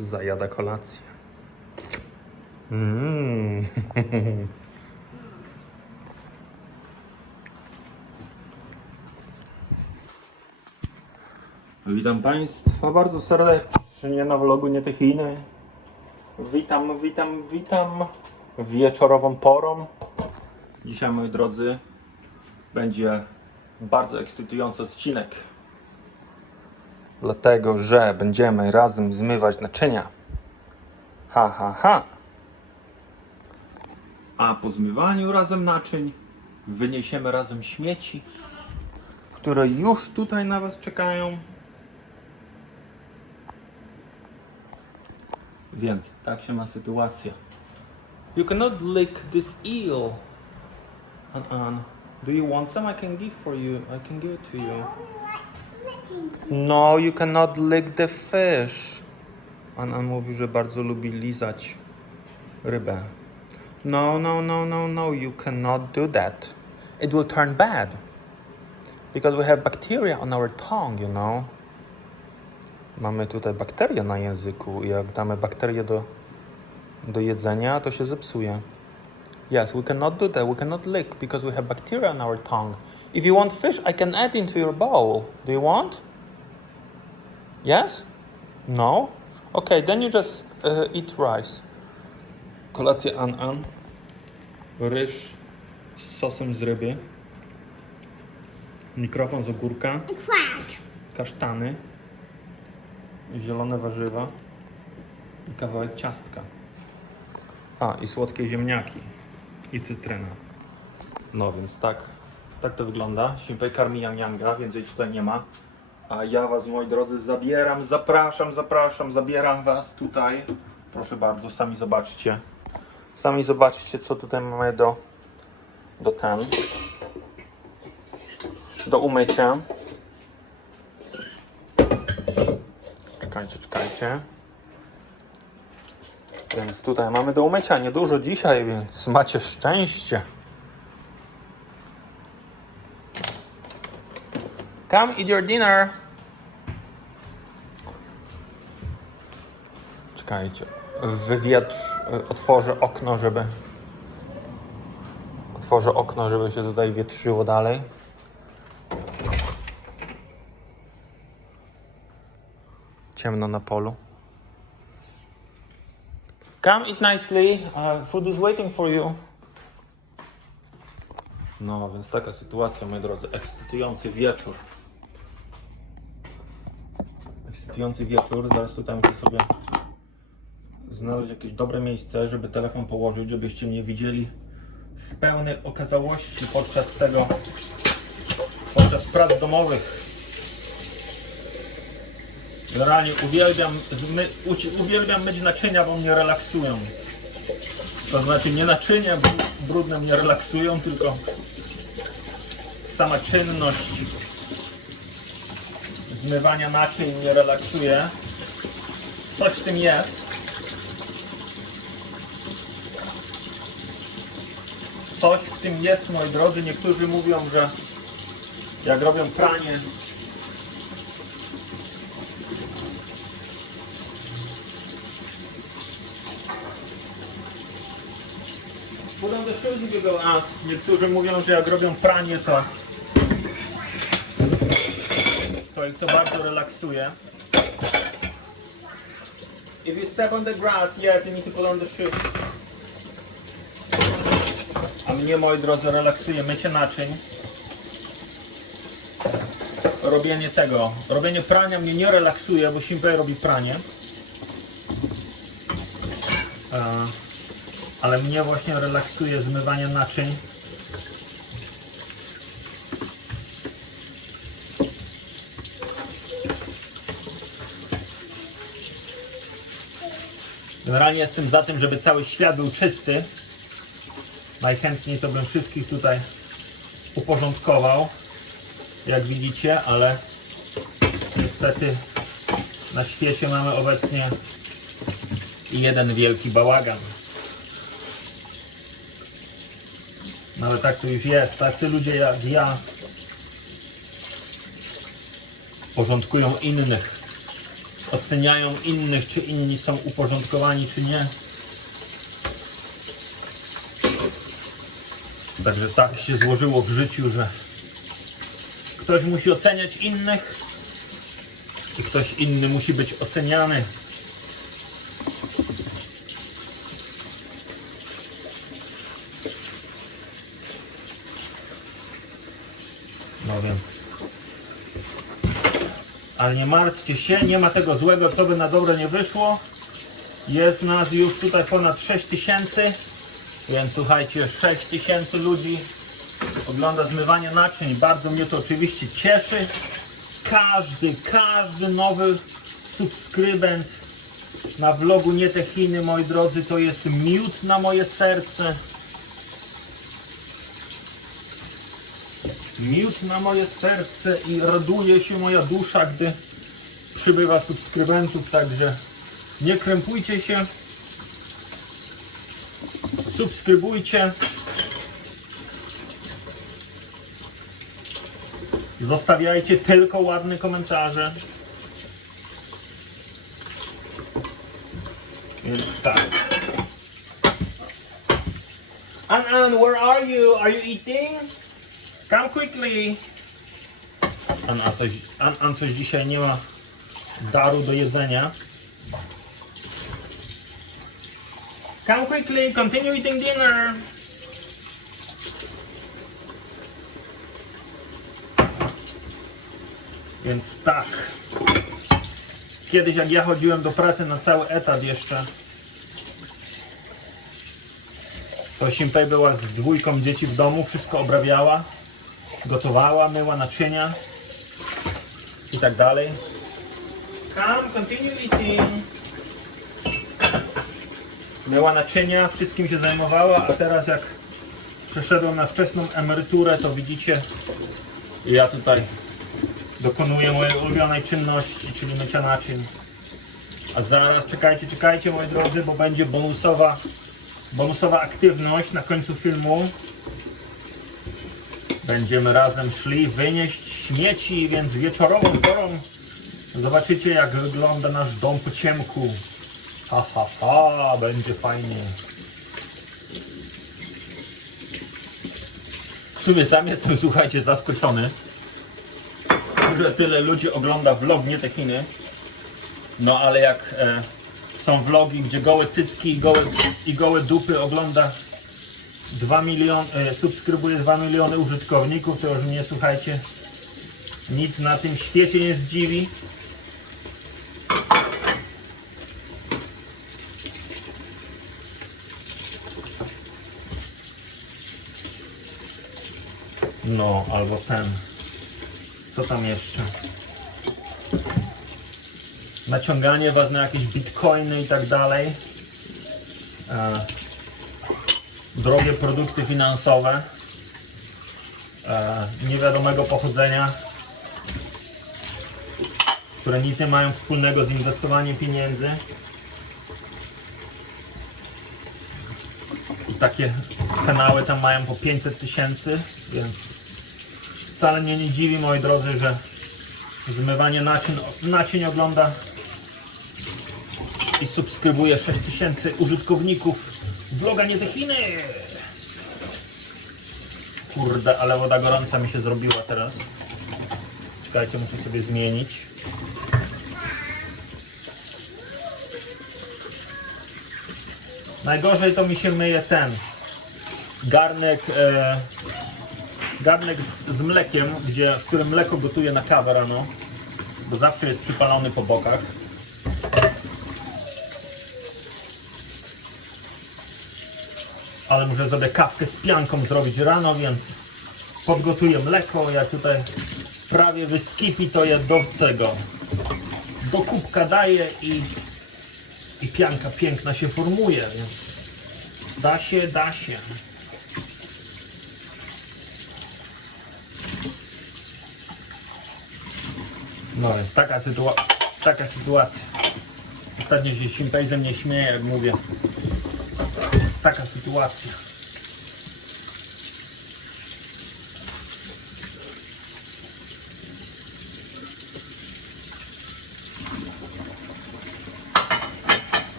Zajada kolację. Mm. Witam Państwa bardzo serdecznie na vlogu Nietechiny. Witam, witam, witam wieczorową porą. Dzisiaj, moi drodzy, będzie bardzo ekscytujący odcinek. Dlatego, że będziemy razem zmywać naczynia. Ha, ha, ha. A po zmywaniu razem naczyń wyniesiemy razem śmieci, które już tutaj na Was czekają. Więc tak się ma sytuacja. You cannot lick this eel. An an. Do you want some? I can give for you. I can give it to you. No, you cannot lick the fish. An an mówi, że bardzo lubi lizać rybę. No, no, no, no, no, you cannot do that. It will turn bad. Because we have bacteria on our tongue, you know. Mamy tutaj bakterie na języku i jak damy bakterie do, do jedzenia, to się zepsuje. Yes, we cannot do that. We cannot lick because we have bacteria on our tongue. If you want fish, I can add into your bowl. Do you want? Yes? No? Okay, then you just uh, eat rice. Kolacja an-an. Ryż z sosem z ryby. Mikrofon z ogórka. Kasztany. Zielone warzywa. I kawałek ciastka. A, i słodkie ziemniaki. I cytryna. No więc tak, tak to wygląda. Simpej karmi Yang Yanga, więcej tutaj nie ma. A ja was, moi drodzy, zabieram, zapraszam, zapraszam, zabieram was tutaj. Proszę bardzo, sami zobaczcie. Sami zobaczcie, co tutaj mamy do, do ten, do umycia. Czekajcie, czekajcie. Więc tutaj mamy do umycia niedużo dzisiaj, więc macie szczęście. Come eat your dinner. Czekajcie. Wywietrz, otworzę okno, żeby otworzę okno, żeby się tutaj wietrzyło dalej. Ciemno na polu. Come eat nicely. Uh, food is waiting for you. No, więc taka sytuacja, moi drodzy. Ekscytujący wieczór. Ekscytujący wieczór. Zaraz tutaj muszę sobie znaleźć jakieś dobre miejsce, żeby telefon położyć, żebyście mnie widzieli w pełnej okazałości podczas tego, podczas prac domowych. Generalnie uwielbiam, uci- uwielbiam myć naczynia, bo mnie relaksują. To znaczy nie naczynia br- brudne mnie relaksują, tylko sama czynność zmywania naczyń mnie relaksuje. Coś w tym jest. Coś w tym jest, moi drodzy. Niektórzy mówią, że jak robią pranie. Niektórzy mówią, że jak robią pranie, to ich to bardzo relaksuje. If you step on the grass, yes, you need to put on the shoes. A mnie, moi drodzy, relaksuje mycie naczyń. Robienie tego, robienie prania mnie nie relaksuje, bo Simpei robi pranie. E, ale mnie właśnie relaksuje zmywanie naczyń. Generalnie jestem za tym, żeby cały świat był czysty. Najchętniej to bym wszystkich tutaj uporządkował, jak widzicie, ale niestety na świecie mamy obecnie jeden wielki bałagan. No ale tak to już jest. Tacy ludzie jak ja porządkują innych. Oceniają innych, czy inni są uporządkowani, czy nie. Także tak się złożyło w życiu, że ktoś musi oceniać innych i ktoś inny musi być oceniany. Ale nie martwcie się, nie ma tego złego, co by na dobre nie wyszło. Jest nas już tutaj ponad 6 tysięcy, więc słuchajcie, 6 tysięcy ludzi ogląda zmywanie naczyń. Bardzo mnie to oczywiście cieszy. Każdy, każdy nowy subskrybent na vlogu Nie te Chiny, moi drodzy, to jest miód na moje serce. Miód na moje serce i raduje się moja dusza, gdy przybywa subskrybentów, także nie krępujcie się. Subskrybujcie. Zostawiajcie tylko ładne komentarze. Więc tak. An An, where are you? Are you eating? Come quickly. An, a coś, An, An coś dzisiaj nie ma daru do jedzenia. Come quickly, continue eating dinner. Więc tak. Kiedyś jak ja chodziłem do pracy na cały etat jeszcze, to Simpei była z dwójką dzieci w domu, wszystko obrabiała, gotowała, myła naczynia i tak dalej. Come, continue eating. Myła naczynia, wszystkim się zajmowała, a teraz jak przeszedłem na wczesną emeryturę, to widzicie, ja tutaj dokonuję mojej ulubionej czynności, czyli mycia naczyń. A zaraz, czekajcie, czekajcie moi drodzy, bo będzie bonusowa, bonusowa aktywność na końcu filmu. Będziemy razem szli wynieść śmieci, więc wieczorową porą zobaczycie jak wygląda nasz dom po ciemku. Ha, ha, ha, będzie fajnie. W sumie sam jestem, słuchajcie, zaskoczony, że tyle ludzi ogląda vlog nie te Chiny. No ale jak e, są vlogi, gdzie gołe cycki i gołe, i gołe dupy ogląda 2 miliony, e, subskrybuje 2 miliony użytkowników, to już mnie słuchajcie, nic na tym świecie nie zdziwi. No, albo ten. Co tam jeszcze? Naciąganie was na jakieś bitcoiny i tak dalej. E, drogie produkty finansowe. E, niewiadomego pochodzenia. Które nic nie mają wspólnego z inwestowaniem pieniędzy. I takie kanały tam mają po 500 tysięcy, więc wcale mnie nie dziwi, moi drodzy, że zmywanie naczyń, naczyń ogląda i subskrybuje 6000 użytkowników vloga nie te Chiny. Kurde, ale woda gorąca mi się zrobiła teraz. Czekajcie, muszę sobie zmienić. Najgorzej to mi się myje ten garnek, e, garnek z mlekiem, gdzie, w którym mleko gotuję na kawę rano, bo zawsze jest przypalony po bokach. Ale muszę sobie kawkę z pianką zrobić rano, więc podgotuję mleko. Ja tutaj prawie wyskipi to je do tego, do kubka daję i, i pianka piękna się formuje, więc da się, da się. No więc taka, sytua taka sytuacja. Ostatnio się Simpei ze mnie śmieje, jak mówię. Taka sytuacja.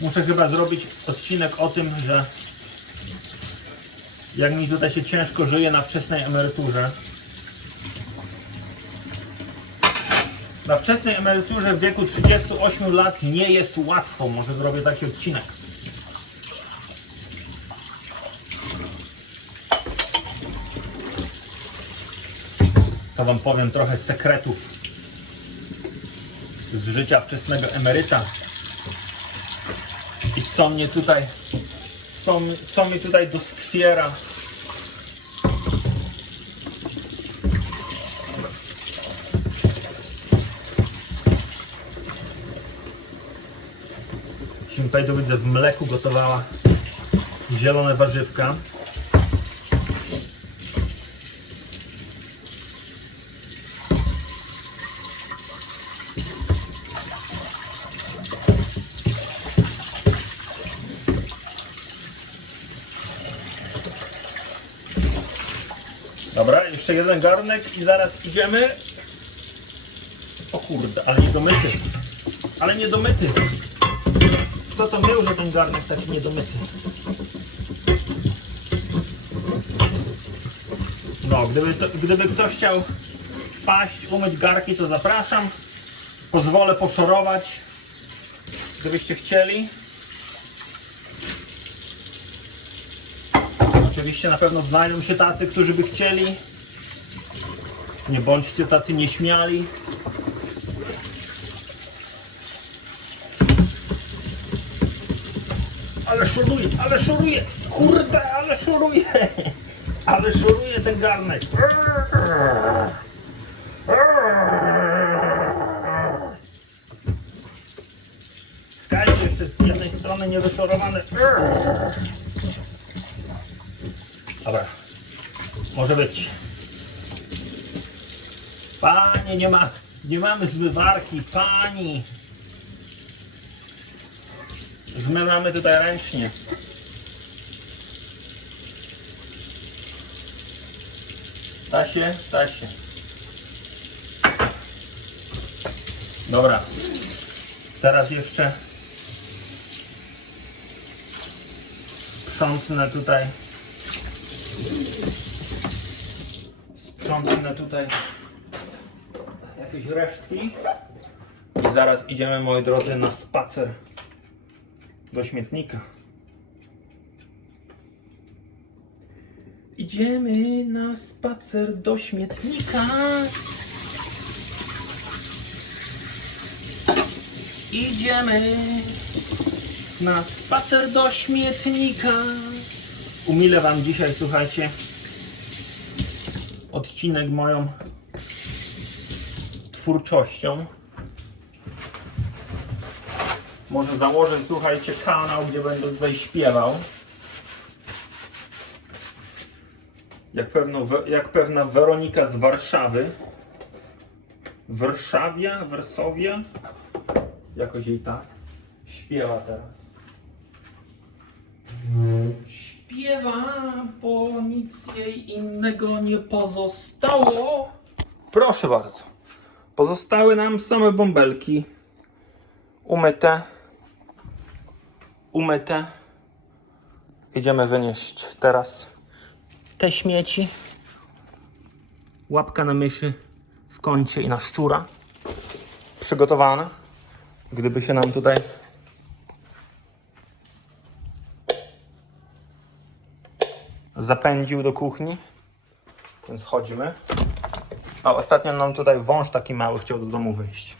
Muszę chyba zrobić odcinek o tym, że jak mi tutaj się ciężko żyje na wczesnej emeryturze. Na wczesnej emeryturze w wieku 38 lat nie jest łatwo. Może zrobię taki odcinek. To Wam powiem trochę sekretów z życia wczesnego emeryta. I co mnie tutaj, co, co mi tutaj doskwiera. Się tutaj to widzę w mleku gotowała zielone warzywka. Dobra, jeszcze jeden garnek i zaraz idziemy. O kurde, ale nie domyty. Ale nie domyty. Kto to miał, że ten garnek taki niedomyty? No, gdyby, to, gdyby ktoś chciał wpaść, umyć garki, to zapraszam. Pozwolę poszorować, gdybyście chcieli. Oczywiście na pewno znajdą się tacy, którzy by chcieli. Nie bądźcie tacy nieśmiali. Ale szuruje, ale szuruje! Kurde, ale szuruje! Ale szuruje ten garnek. Czekajcie, jeszcze z jednej strony niewyszorowane. Dobra, może być. Panie, nie ma, nie mamy zmywarki, pani. Zmywamy tutaj ręcznie. Da się. Dobra. Teraz jeszcze sprzątnę tutaj sprzątnę tutaj jakieś resztki i zaraz idziemy moi drodzy na spacer do śmietnika. Idziemy na spacer do śmietnika. Idziemy na spacer do śmietnika. Umilę Wam dzisiaj, słuchajcie, odcinek moją twórczością. Może założę, słuchajcie, kanał, gdzie będę tutaj śpiewał. Jak, pewno, jak pewna Weronika z Warszawy. Warszawia, Wersowia, jakoś jej tak, śpiewa teraz. Śpiewa, bo nic jej innego nie pozostało. Proszę bardzo. Pozostały nam same bąbelki. Umyte. Umyte. Idziemy wynieść teraz te śmieci. Łapka na myszy w kącie i na szczura. Przygotowana. Gdyby się nam tutaj zapędził do kuchni. Więc chodzimy. A ostatnio nam tutaj wąż taki mały chciał do domu wyjść.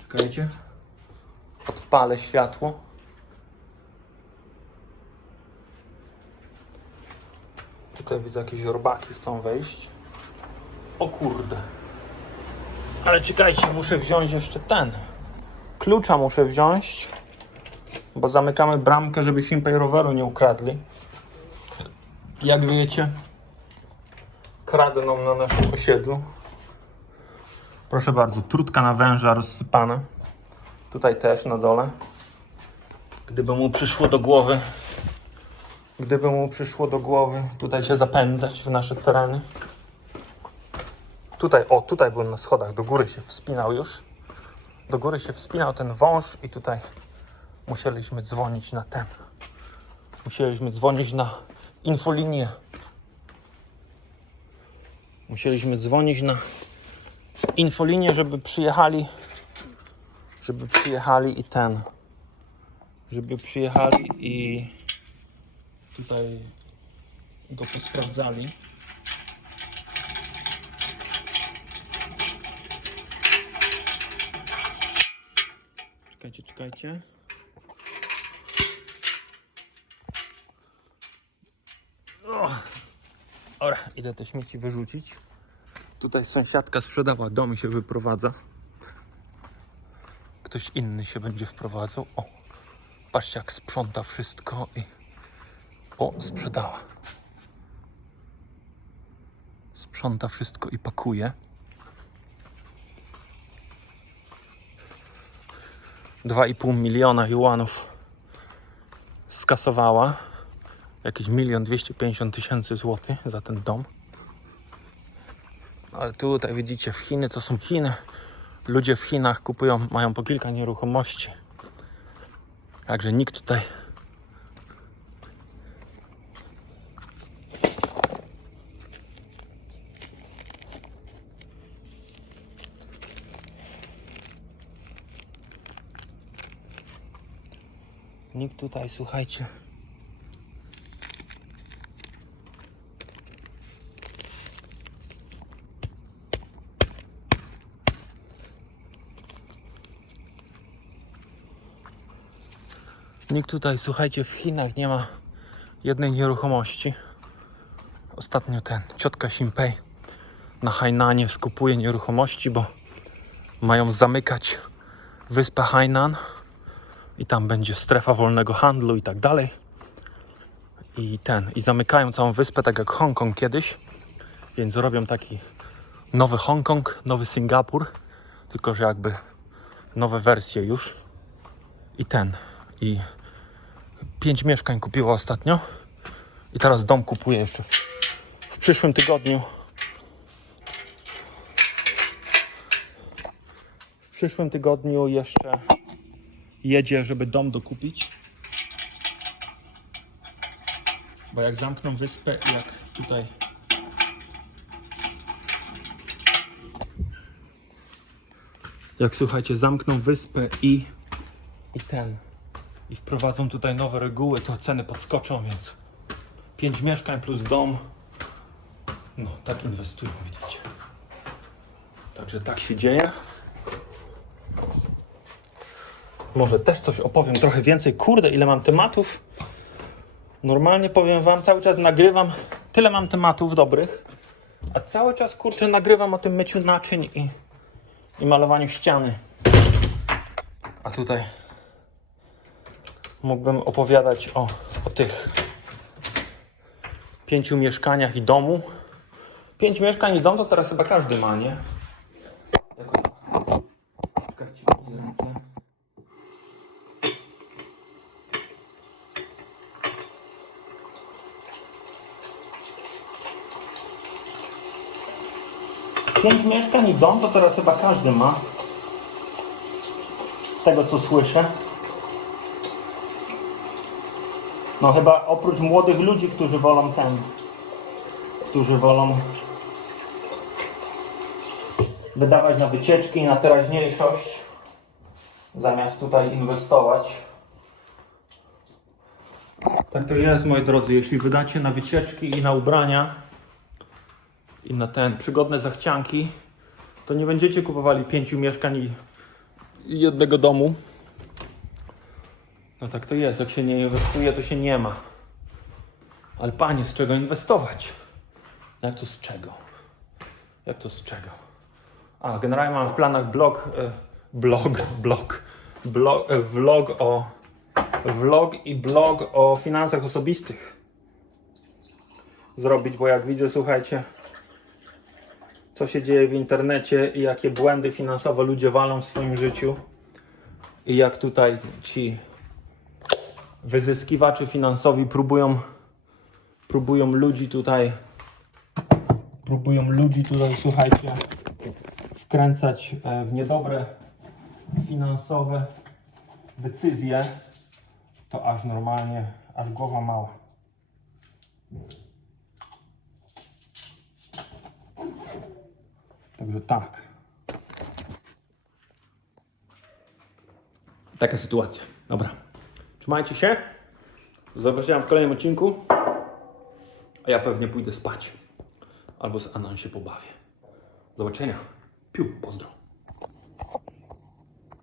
Czekajcie. Odpalę światło. Tutaj widzę jakieś robaki chcą wejść. O kurde. Ale czekajcie, muszę wziąć jeszcze ten. Klucza muszę wziąć. Bo zamykamy bramkę, żeby Simpej roweru nie ukradli. Jak wiecie, kradną na naszym osiedlu. Proszę bardzo, trutka na węża rozsypana. Tutaj też na dole. Gdyby mu przyszło do głowy, gdyby mu przyszło do głowy tutaj się zapędzać w nasze tereny. Tutaj, o, tutaj byłem na schodach, do góry się wspinał już. Do góry się wspinał ten wąż i tutaj Musieliśmy dzwonić na ten. Musieliśmy dzwonić na infolinię. Musieliśmy dzwonić na infolinię, żeby przyjechali. Żeby przyjechali i ten. Żeby przyjechali i tutaj go posprawdzali. Czekajcie, czekajcie. O! Ora, idę te śmieci wyrzucić. Tutaj sąsiadka sprzedała dom i się wyprowadza. Ktoś inny się będzie wprowadzał. O, patrzcie jak sprząta wszystko i... O, sprzedała. Sprząta wszystko i pakuje. Dwa i pół miliona juanów skasowała. Jakieś milion dwieście pięćdziesiąt tysięcy złotych za ten dom. Ale tutaj widzicie, w Chiny to są Chiny. Ludzie w Chinach kupują, mają po kilka nieruchomości. Także nikt tutaj Nikt tutaj, słuchajcie. Nikt tutaj, słuchajcie, w Chinach nie ma jednej nieruchomości. Ostatnio ten ciotka Simpei na Hainanie skupuje nieruchomości, bo mają zamykać wyspę Hainan i tam będzie strefa wolnego handlu i tak dalej. I ten, i zamykają całą wyspę, tak jak Hongkong kiedyś. Więc robią taki nowy Hongkong, nowy Singapur, tylko że jakby nowe wersje już. I ten, i pięć mieszkań kupiła ostatnio. I teraz dom kupuje jeszcze w, w przyszłym tygodniu. W przyszłym tygodniu jeszcze jedzie, żeby dom dokupić. Bo jak zamkną wyspę, jak tutaj. Jak słuchajcie, zamkną wyspę i, i ten. I wprowadzą tutaj nowe reguły, to ceny podskoczą, więc 5 mieszkań plus dom. No, tak inwestują, widzicie. Także tak się dzieje. Może też coś opowiem trochę więcej. Kurde, ile mam tematów. Normalnie powiem wam, cały czas nagrywam. Tyle mam tematów dobrych. A cały czas kurczę nagrywam o tym myciu naczyń i, i malowaniu ściany. A tutaj mógłbym opowiadać o, o tych pięciu mieszkaniach i domu. Pięć mieszkań i dom to teraz chyba każdy ma, nie? Pięć mieszkań i dom to teraz chyba każdy ma. Z tego co słyszę. No chyba oprócz młodych ludzi, którzy wolą ten, którzy wolą wydawać na wycieczki i na teraźniejszość, zamiast tutaj inwestować. Tak to jest, moi drodzy, jeśli wydacie na wycieczki i na ubrania, i na ten przygodne zachcianki, to nie będziecie kupowali pięciu mieszkań i i jednego domu. No tak to jest, jak się nie inwestuje, to się nie ma. Ale panie, z czego inwestować? Jak to z czego? Jak to z czego? A, generalnie mam w planach blog, e, blog, blog, blog, e, vlog o, vlog i blog o finansach osobistych zrobić, bo jak widzę, słuchajcie, co się dzieje w internecie i jakie błędy finansowe ludzie walą w swoim życiu i jak tutaj ci wyzyskiwacze finansowi próbują próbują ludzi tutaj próbują ludzi tutaj słuchajcie wkręcać e, w niedobre finansowe decyzje to aż normalnie, aż głowa mała. Także tak. Taka sytuacja. Dobra. Trzymajcie się. Zobaczenia w kolejnym odcinku. A ja pewnie pójdę spać. Albo z Aną się pobawię. Do zobaczenia. Piu, pozdro.